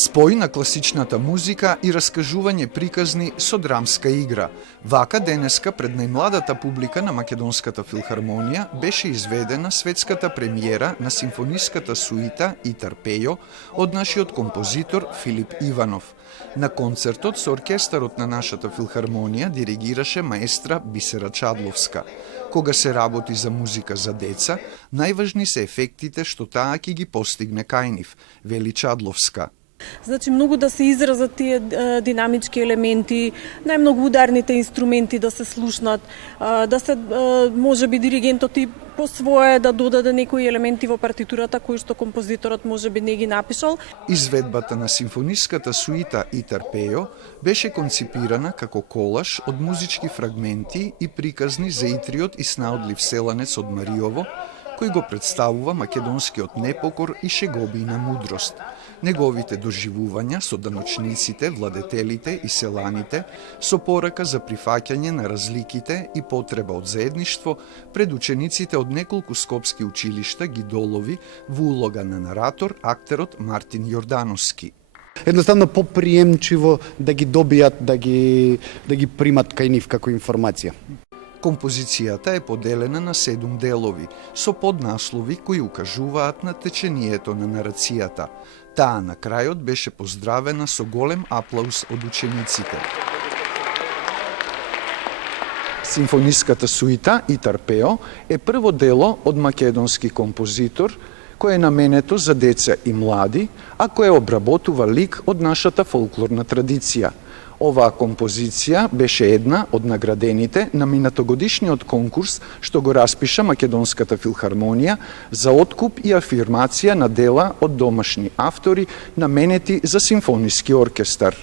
Спој на класичната музика и раскажување приказни со драмска игра. Вака денеска пред најмладата публика на Македонската филхармонија беше изведена светската премиера на симфониската суита Итар Пејо од нашиот композитор Филип Иванов. На концертот со оркестарот на нашата филхармонија диригираше маестра Бисера Чадловска. Кога се работи за музика за деца, најважни се ефектите што таа ќе ги постигне кај нив, вели Чадловска. Значи, многу да се изразат тие динамички елементи, најмногу ударните инструменти да се слушнат, да се, може би, диригентот и по свое да додаде некои елементи во партитурата кои што композиторот може би не ги напишал. Изведбата на симфониската суита Итар Пејо беше конципирана како колаж од музички фрагменти и приказни за Итриот и снаодлив селанец од Мариово, кој го представува македонскиот непокор и шеговина мудрост. Неговите доживувања со даночниците, владетелите и селаните, со порака за прифаќање на разликите и потреба од заедништво пред учениците од неколку скопски училишта ги долови во улога на наратор актерот Мартин Јордановски. Едноставно поприемчиво да ги добијат, да ги примат кај нив како информација. Композицијата е поделена на 7 делови, со поднаслови кои укажуваат на течението на нарацијата. Таа на крајот беше поздравена со голем аплауз од учениците. Симфониската суита Итар Пејо е прво дело од македонски композитор, кој е наменето за деца и млади, а кој обработува лик од нашата фолклорна традиција. Оваа композиција беше една од наградените на минатогодишниот конкурс што го распиша Македонската филхармонија за откуп и афирмација на дела од домашни автори наменети за симфониски оркестар.